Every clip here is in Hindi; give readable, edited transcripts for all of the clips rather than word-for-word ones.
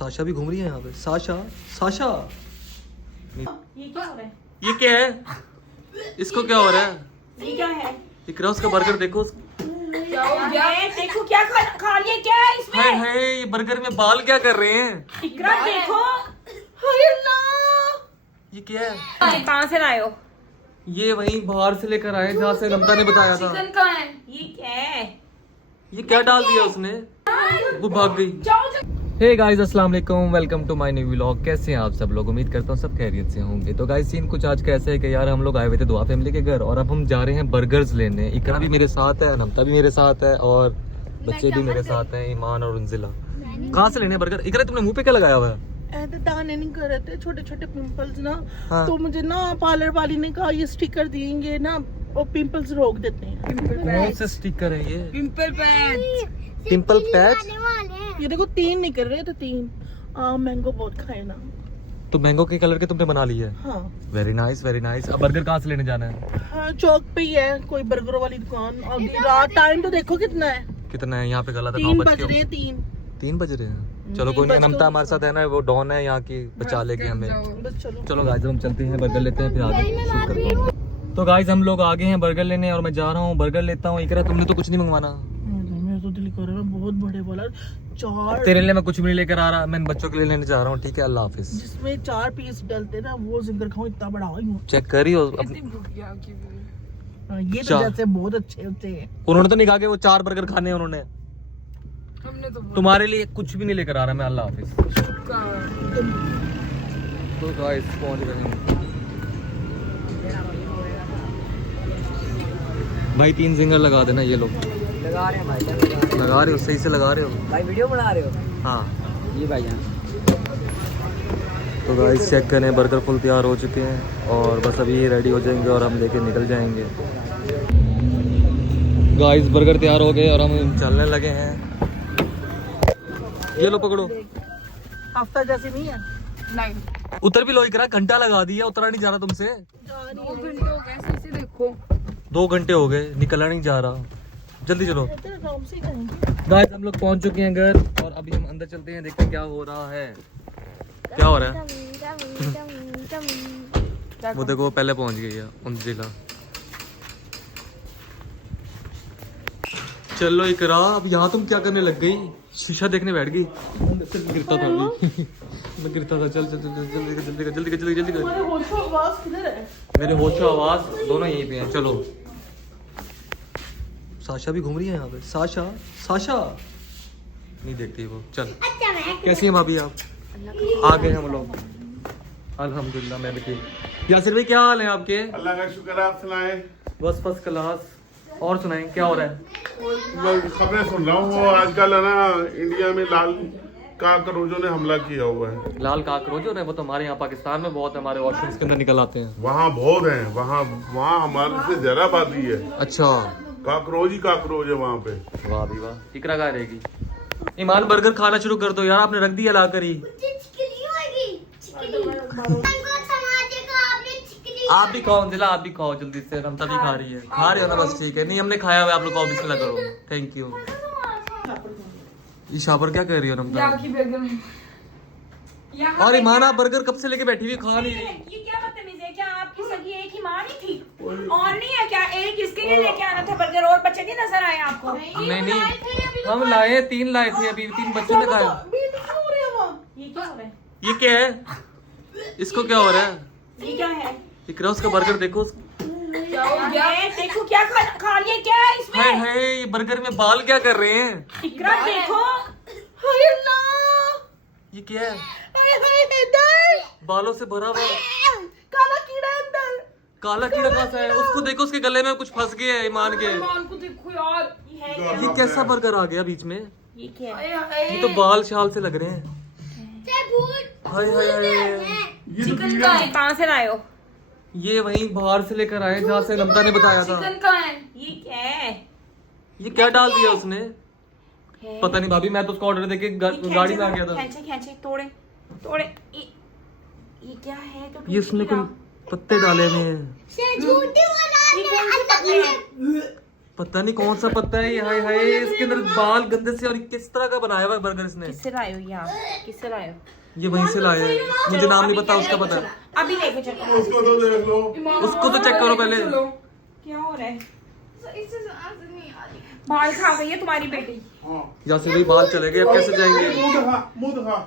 साशा भी घूम रही है यहाँ पे। साशा साशा ये क्या हो रहा है? ये क्या है? इसको क्या हो रहा है? ये क्या है? इकरा उसका बर्गर देखो। क्या हो गया है? देखो क्या खा लिया, क्या है इसमें? हाय हाय, ये बर्गर में बाल क्या कर रहे हैं? इकरा देखो। हाय अल्लाह, ये क्या है? ये कहाँ से लाए हो? ये वहीं बाहर से लेकर आए जहाँ से नमता ने बताया था। चिकन कहाँ है? ये क्या है? ये क्या डाल दिया उसने? वो भाग गई। जाओ जाओ। हे गाइस, अस्सलाम वालेकुम, welcome to my new vlog. कैसे हैं आप सब लोग? उम्मीद करता हूँ सब खैरियत से होंगे। तो गाइस सीन कुछ आज कैसे है कि यार हम लोग आए हुए थे दुआ फैमिली के घर और अब हम जा रहे हैं बर्गर्स लेने। इकरा भी मेरे साथ है, नमता भी मेरे साथ है और बच्चे भी मेरे साथ हैं, ईमान और उन्जिला। कहाँ से लेने हैं बर्गर? इकरा तुमने मुंह पे क्या लगाया हुआ है? ऐसे दाने नहीं कर रहे थे, छोटे छोटे पिंपल्स ना। हाँ। तो मुझे ना पार्लर वाली ने कहा ये स्टिकर दिएंगे ना, और पिंपल्स रोक देते हैं। कौन से स्टिकर है ये? Pimple patch. Pimple patch? ये देखो 3 निकल रहे थे, 3। मैंगो बहुत खाए ना। तो मैंगो के कलर के तुमने बना लिए है? हाँ वेरी नाइस वेरी नाइस। अब बर्गर कहाँ से लेने जाना है? हाँ, चौक पे ही है कोई बर्गर वाली दुकान। अभी रात टाइम तो देखो कितना है। कितना है यहाँ पे? गला था 3 बज रहे हैं। 3 बज रहे हैं। चलो कोई नहीं, नमता हमारे साथ है ना, वो डॉन है यहाँ की, बचा लेगी हमें। बस चलो। चलो गाइस हम चलते हैं, बर्गर लेते हैं, फिर आगे शूट करते हैं। तो गाइस हम लोग आगे हैं बर्गर लेने और मैं जा रहा हूँ बर्गर लेता हूँ। इकरा तुमने तो कुछ नहीं मंगवाना? मेरा तो दिल कर रहा है बहुत बड़े वाला 4, तेरे लिए मैं कुछ भी नहीं लेकर आ रहा, मैं बच्चों के लिए लेने जा रहा हूँ। ठीक है, अल्लाह हाफिज। जिसमें 4 पीस डलते ना, वो जिंगर खाऊं, इतना बड़ा हो। चेक करियो। ये तो चार। जैसे बहुत अच्छे होते हैं। उन्होंने तो नहीं कहा कि वो 4 बर्गर खाने हैं उन्होंने। तुम्हारे लिए कुछ भी नहीं लेकर आ रहा मैं, अल्लाह हाफिज। तो गाइस पहुंच गए हैं भाई। 3 जिंगर लगा देना। ये लोग लगा रहे हैं भाई, लगा रहे हो? सही से लगा रहे हो? भाई वीडियो बना रहे हो? हाँ। ये भाई जान। तो गाइस चेक करें, बर्गर फुल तैयार हो चुके हैं और बस अभी ये रेडी हो जाएंगे और हम लेके निकल जाएंगे। गाइस बर्गर तैयार हो गए और हम चलने लगे हैं। ये लो पकड़ो। हफ्ता जैसे नहीं है। नहीं, उतर भी लो। इकरा घंटा लगा दिया, उतरा नहीं जा रहा तुमसे। 2 घंटे हो गए, सही से देखो। 2 घंटे हो गए, निकला नहीं जा रहा। जल्दी चलो। आराम से जाएंगे। गाइस हम लोग पहुंच चुके हैं घर और अभी हम अंदर चलते हैं, देखते हैं क्या हो रहा है। क्या हो रहा है? वो देखो वो पहले पहुंच गई है उन्जिला। चलो इकरा, अब यहाँ तुम क्या करने लग गई? शीशा देखने बैठ गई। गिरता था अभी। मैं गिरता था। चल चल चल जल्दी कर जल्दी कर जल्दी कर जल्दी जल्दी कर। तुम्हारे होशो आवाज किधर है? मेरे होशो आवाज दोनों यहीं पे हैं। चलो। साशा भी घूम रही है यहाँ पे। साशा साशा नहीं देखती वो। चल। कैसी है भाभी आप? आ गए हम लोग अल्हम्दुलिल्लाह। मैं भी ठीक। यासिर भाई क्या हाल है आपके? अल्लाह का शुक्र है, आप सुनाएं। बस फर्स्ट क्लास। और सुनाएं क्या हो रहा है? मैं खबरें सुन रहा हूँ, वो आजकल है ना इंडिया में लाल काकरोचों ने हमला किया हुआ है। लाल काकरोच हो रहे हैं? वो तो हमारे यहाँ पाकिस्तान में बहुत है, हमारे वॉशरूम्स के अंदर निकल आते हैं। वहाँ बहुत हैं, वहाँ हमारे से ज्यादा आबादी है। अच्छा। काकरोच ही काकरोच है वहाँ पे। वाह भी वाह। इकरा कहाँ रहेगी? ईमान बर्गर खाना शुरू कर दो यार, आपने रख दिया ला कर ही। आप भी खाओ अंजिला, आप भी खाओ जल्दी से। नमता भी खा रही है। खा रही हो ना? बस ठीक है। नहीं हमने खाया हुआ है, आप लोग खाओ, बिस्मिल्लाह करो। Thank you. ये शापर क्या कह रही हो नमता? और ईमान आप बर्गर कब से लेके बैठी हुई, खा नहीं रही? ये क्या बदतमीजी है? क्या आपकी सगी एक ही माँ नहीं थी और नहीं है क्या? एक इसके लिए लेके आना था बर्गर, और बच्चे नहीं नजर आए आपको? नहीं हम लाए 3 लाए थे, अभी 3 बच्चों ने खाया। ये क्या हो रहा है? ये क्या है? इसको क्या हो रहा है? ये क्या है? इकरा उसका बर्गर देखो। क्या हो गया है? देखो क्या खा लिया, क्या है इसमें? हाय हाय, ये बर्गर में बाल क्या कर रहे हैं? इकरा देखो। हाय अल्लाह, ये क्या है? हाय हाय हैदर, बालों से भरा हुआ काला कीड़ा है अंदर। काला कीड़ा कहाँ से है? उसको देखो, उसके गले में कुछ फंस गया है ईमान के। ईमान को देखो यार, ये है क्या? ये कैसा बर्गर आ गया बीच में? ये क्या है? ये तो बाल शाल से लग रहे हैं। हाय हाय हाय। चिकन कहाँ से लाए हो? ये वहीं बाहर से लेकर आए जहाँ से नमता ने बताया था। चिकन कहाँ है? ये क्या है? ये क्या डाल दिया उसने? पता नहीं भाभी, मैं तो उसका ऑर्डर देके गाड़ी में आ गया था। खींचे खींचे, तोड़े तोड़े। ये क्या है? तो ये उसने कोई पत्ते डाले हुए हैं। ये कौन से पत्ते हैं? पता नहीं कौन सा पत्ता है ये, हाय हाय इसके अंदर बाल गंदे से, और किस तरह का बनाया हुआ है बर्गर इसने। किससे लाए हो यहाँ? किससे लाए हो? ये वहीं से लाया है, मुझे नाम नहीं पता उसका, पता है। अभी लेके चलो। उसको तो देख लो। उसको तो चेक करो पहले। क्या हो रहा है? बाल खा गई है तुम्हारी बेटी। हाँ। यहाँ से भी बाल चले गए, अब कैसे जाएंगे? मुंह दिखा।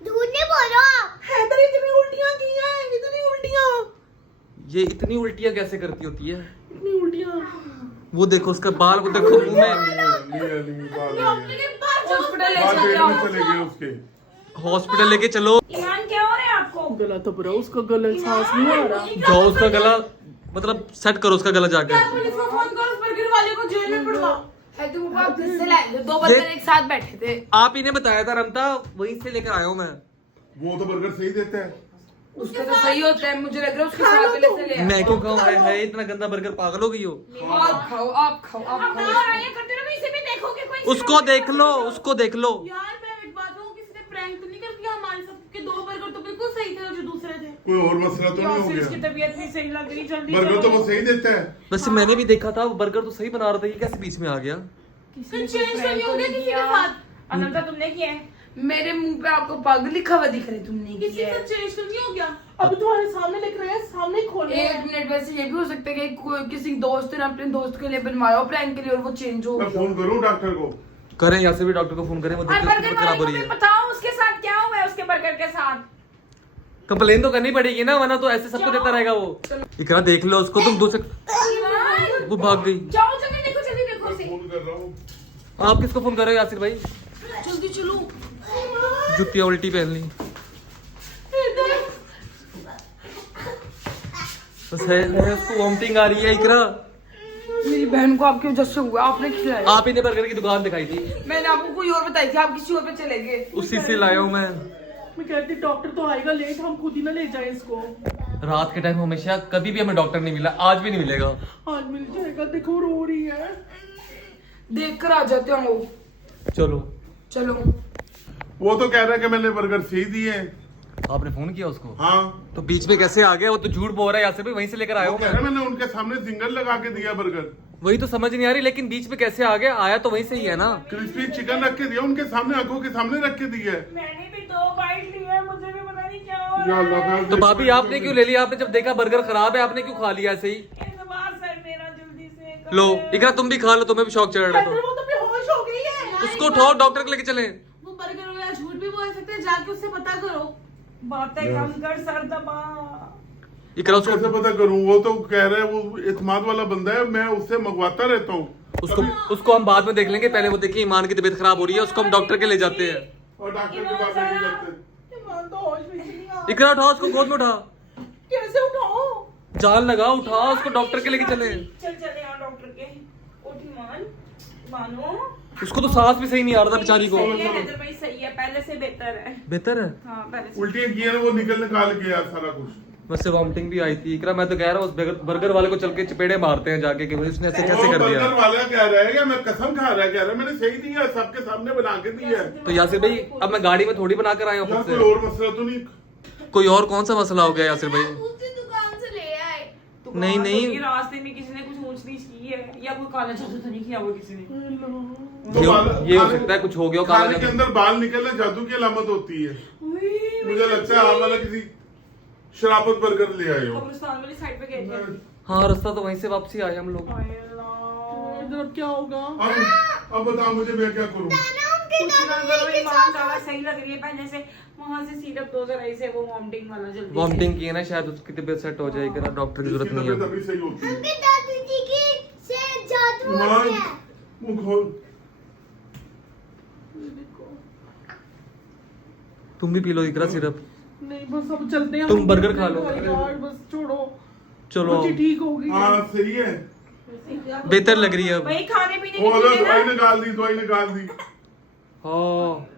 ढूंढने बोलो। हैदर इतनी उल्टियां की हैं, इतनी उल्टियां। ये इतनी उल्टियां कैसे करती होती है? इतनी उल्टियां। वो देखो उसका बाल को देखो मुंह में। हॉस्पिटल ले बाल चलो, पेट जाओ। में चले गए उसके। हॉस्पिटल लेके चलो। ईमान क्या हो रहा है आपको? गला तो बुरा, उसका गला सांस नहीं आ रहा। जाओ उसका गला, मतलब सेट करो उसका गला जाके। पुलिस को फोन करो, उस बर्गर वाले को जेल में पड़वा। है तुम आप किससे लाए थे? दो बर्गर एक साथ बैठे थे। आप ही ने बताया था रमता, वहीं से लेकर आया हूँ मैं। वो तो बर्गर सही देता है। उसके तो सही होता है, मुझे लग रहा है उसके साथ वाले से ले। मैं क्यों खाऊं? हाय हाय इतना गंदा बर्गर, पागल हो गई हो? आप खाओ, आप खाओ, आप खाओ। ये करते रहो, इसे भी देखोगे कोई? उसको देख लो, उसको देख लो। यार मैं एक बात कहूं, किसी ने प्रैंक तो नहीं कर दिया हमारे सबके? दो बर्गर तो बिल्कुल सही थे, और जो दूसरे थे। कोई और मसला तो नहीं हो यासिर की गया? तबीयत नहीं सही लग रही, जल्दी बर्गर तो चलो। वो सही देता है। वैसे मैंने भी देखा था, वो बर्गर तो सही बना रहा था, ये कैसे बीच में आ गया? चेंज तो नहीं हो गया किसी के साथ? अनंता तुमने किया है? मेरे मुंह पे आपको पग लिखा हुआ दिख रहा है, तुमने किसी किया से है। चेंज तो नहीं हो गया? अब तुम्हारे सामने लिख रहे हैं, सामने खोल रहे एक हैं। मिनट, वैसे ये भी हो सकता है कि किसी दोस्त ने अपने दोस्त के लिए बनवाया हो प्रैंक के लिए और वो चेंज हो मैं गया। फोन करूँ डॉक्टर को? करें, यहाँ से भी डॉक्टर को फोन करें, वो और देखिए बर्गर उसकी खराब हो वाले रही को भी है। बताओ उसके साथ क्या हुआ है, उसके बर्गर के साथ। कंप्लेन तो करनी पड़ेगी ना, वरना तो ऐसे सबको देता रहेगा वो। इकरा देख लो उसको, तुम दूसरे। ईमान, वो भाग गई। जाओ जल्दी देखो, जल्दी देखो उसे। फोन कर रहा हूँ। आप किसको फोन कर रहे हो यासिर भाई? जल्दी चलो। जुतिया उल्टी पहन ली। बस है उसको वॉमिटिंग आ रही है इकरा। मेरी बहन को आपकी वजह से हुआ, आपने खिलाया। आप ही ने बर्गर की दुकान दिखाई थी, मैंने आपको कोई और बताई थी, आप किसी और पे चले गए। उसी से लाया हूँ मैं। मैं कहती डॉक्टर तो आएगा लेट, हम खुद ही ना ले जाए इसको। रात के टाइम हमेशा कभी भी हमें डॉक्टर नहीं मिला, आज भी नहीं मिलेगा। आज मिल जाएगा, देखो रो रही है। देख कर आ जाते हैं वो। चलो। चलो। वो तो कह रहा है कि मैंने बर्गर सही दिए हैं। आपने फोन किया उसको? हाँ। तो बीच में कैसे आ गया? वो तो झूठ बोल रहा है, यासिर भाई वहीं से लेकर आया वो हूँ कह रहा मैं। है मैंने उनके सामने जिंगर लगा के दिया बर्गर। वही तो समझ नहीं आ रही, लेकिन बीच में कैसे आ गया? आया तो वहीं से ही है ना। क्रिस्पी चिकन रख के दिया उनके सामने, आंखों के सामने रख के दिया है। मैंने भी 2 बाइट ली है, मुझे भी पता नहीं क्या हो या रहा अल्लाह है। ताला। तो भाभी आपने क्यों ले लिया? आपने जब देखा बर्गर खराब है, आपने क्यों खा लिया ऐसे ही? एतबार सर मेरा जल्दी से लो इकरा, तुम भी खा लो, तुम्हें भी शौक चढ़ रहा है वो तो। तो बेहोश हो गई है। उसको उठाओ, डॉक्टर को लेके चले। वो बर्गर वाला झूठ भी बोल सकते हैं, जाके उससे पता करो। बातें कम कर, सर दबा। इकरा उसको कैसे पता करूं? वो तो कह रहा है वो इत्मीनान वाला बंदा है, मैं उससे मंगवाता रहता हूँ। उसको हम बाद में देख लेंगे, पहले वो देखिए ईमान की तबीयत खराब हो रही है, उसको हम डॉक्टर के ले जाते हैं। और डॉक्टर के पास लेके जाते हैं। ईमान तो होश में ही नहीं आ। इकरा उठाओ उसको, गोद में उठा, कैसे उठाओ? जान लगा, उठा उसको, डॉक्टर के लेके चले। चल चले यहाँ डॉक्टर के। उठ ईमान, मानो। उसको तो सांस भी सही नहीं आ रहा था बेचारी को। सही है, हैदर भाई सही है, पहले से बेहतर है। बेहतर है। हाँ पहले से। उल्टियां की है ना, वो निकाल के यार सारा कुछ। वैसे वॉमिटिंग भी आई थी इकरा, मैं तो कह रहा हूँ उस बर्गर वाले को चल के चपेड़े मारते हैं जाके कि इसने ऐसे कैसे कर बर्गर दिया। वाला कह रहा है, या मैं कसम खा रहा है, कह रहा है मैंने सही दिया, सबके सामने बना के दिया है। तो यासिर भाई अब मैं गाड़ी में थोड़ी बना कर आया हूँ यार खुद कोई से। और मसला तो नहीं? कोई और कौन सा मसला हो गया यासिर भाई? दूसरी दुकान से ले आए। तो नहीं, बात नहीं। होगी, रास्ते में किसी ने कुछ ऊंच नीच की है, या कोई काला जादू तो नहीं किया हुआ किसी ने। तो ये हो सकता है कुछ हो गया हो, काला खाने के जादू। अंदर बाल निकलना जादू की अलामत होती है। मुझे लगता है आप वाला किसी शराबत बर्गर ले आए हो। कब्रिस्तान वाली साइड पे गए थे। हाँ रास्ता तो वहीं से वापसी आए हम लोग। हाय अल्लाह। इधर अब क्या होगा? अब बताओ मुझे, मैं क्या करूं? कुछ ना करो, ईमान ज्यादा सही लग रही है पहले से। वहां से सीरप दो जरा इसे, वो वॉमिटिंग वाला जल्दी से। वॉमिटिंग की है ना, शायद उसकी तबीयत सेट हो जाएगी ना, डॉक्टर की जरूरत नहीं है। तभी सही होती है। दादू जी की से जादू हो ईमान, गया। मुंह खोल। तुम भी पी लो इकरा सिरप। नहीं बस अब चलते हैं। तुम हम बर्गर खा लो। यार बस छोड़ो। चलो बच्ची ठीक हो गई है। हाँ सही है। बेहतर लग रही है अब। भाई खाने पीने वो की अगर चीजें दवाई ना, निकाल दी, दवाई निकाल दी। हाँ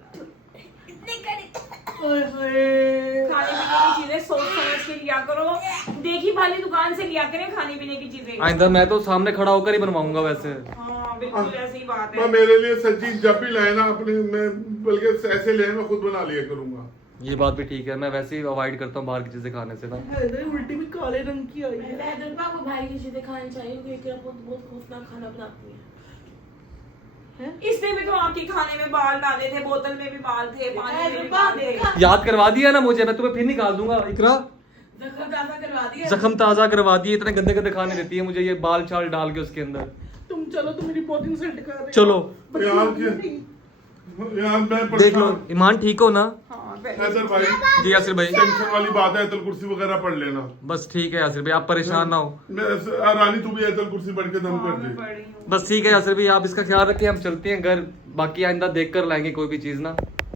ओए होए। खाने पीने की चीजें सोच समझ के लिया करो। देखी भाली दुकान से लिया करें खाने पीने की चीजें। आइंदा मैं तो सामने खड़ा होकर ही बनवाऊंगा वैसे। हाँ बिल्कुल ऐसी ही बात मैं है। मेरे लिए सच्ची जब भी लाए ना अपने, मैं बल्कि ऐसे ले मैं खुद बना लिया करूंगा। ये बात भी ठीक है, मैं वैसे ही अवॉइड करता हूँ बाहर की चीजें खाने से ना। उल्टी में काले रंग की आई है। हैदर को आपको भाई की चीजें खानी चाहिए क्योंकि इकरा बहुत खौफनाक खाना बनाती है। इसने भी तो आपके खाने में बाल डाले थे, बोतल में भी बाल थे, पानी में भी बाल थे। याद करवा दिया ना मुझे, मैं तुम्हें फिर निकाल दूंगा इकरा। जख्म ताजा करवा दिया। जख्म ताजा करवा दिए, इतने गंदे गंदे खाने देती है मुझे ये बाल चाल डाल के उसके अंदर। तुम चलो, तुम मेरी बहुत इंसल्ट कर रहे हो। चलो यार मैं देख लो, ईमान ठीक हो ना? हैदर भाई जी यासिर भाई, टेंशन वाली बात है, आयतल कुर्सी वगैरह पढ़ लेना। बस ठीक है यासिर भाई, आप परेशान ना हो। रानी तू भी आयतल कुर्सी पढ़ के दम कर दे। बस ठीक है यासिर भाई, आप इसका ख्याल रखें, हम चलते हैं घर। बाकी आइंदा देख कर लाएंगे कोई भी चीज ना।